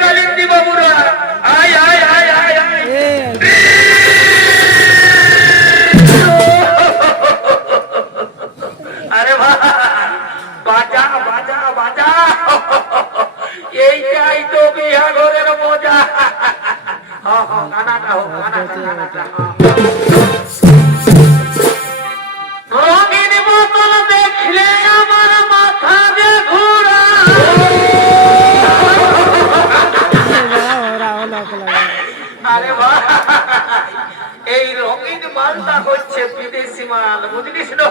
কালিন্দি বাবুরা আয় আয় আয় আয় আয় আরে ভাই বাজা বাজা বাজা এইটাই তো বিয়া ঘরের মজা গানাটা হোক গানাটা রঙিন বোতল দেখলে আমার মাথা যে ঘোরা আরে ভাই এই রঙিন মালটা হচ্ছে বিদেশি মাল বুঝলিস না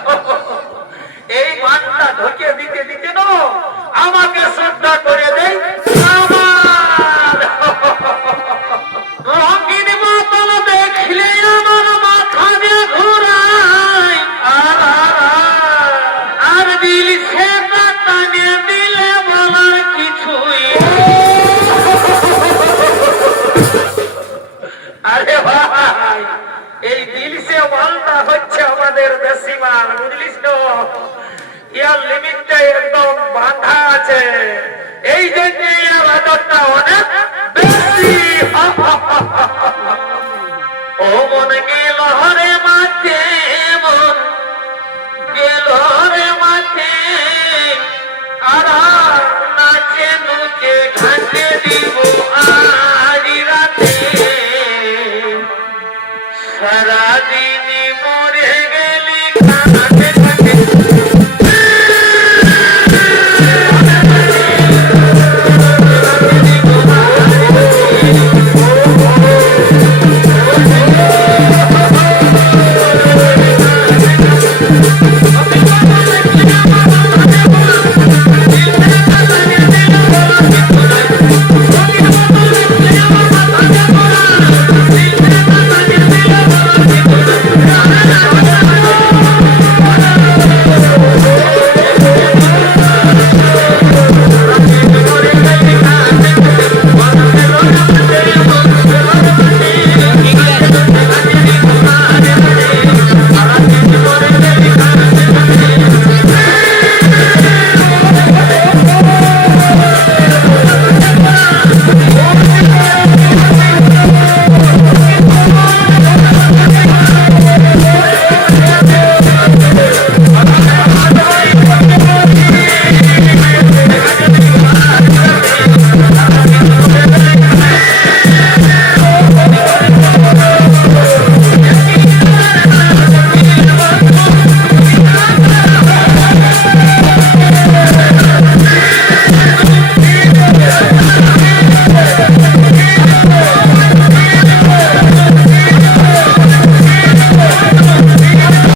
এই মালটা ঢোকে দিতে দিতে না আমাকে শ্রদ্ধা করে দেয় আমার রঙিন বোতল দেখলে আমার মাথা যে ঘোরায় আর দিল সে টানে দিলে বলার কিছুই আরে ভাই এই দিল সে মালটা হচ্ছে আমাদের দেশি মাল বুঝলিস তো ইয়ার লিমিটটা একদম বাঁধা আছে এই জন্য ইয়ার আদরটা অনেক বেশি ও মন গেল হরে মাঠে মন গেল হরে মাঠে আর নাচে নুচে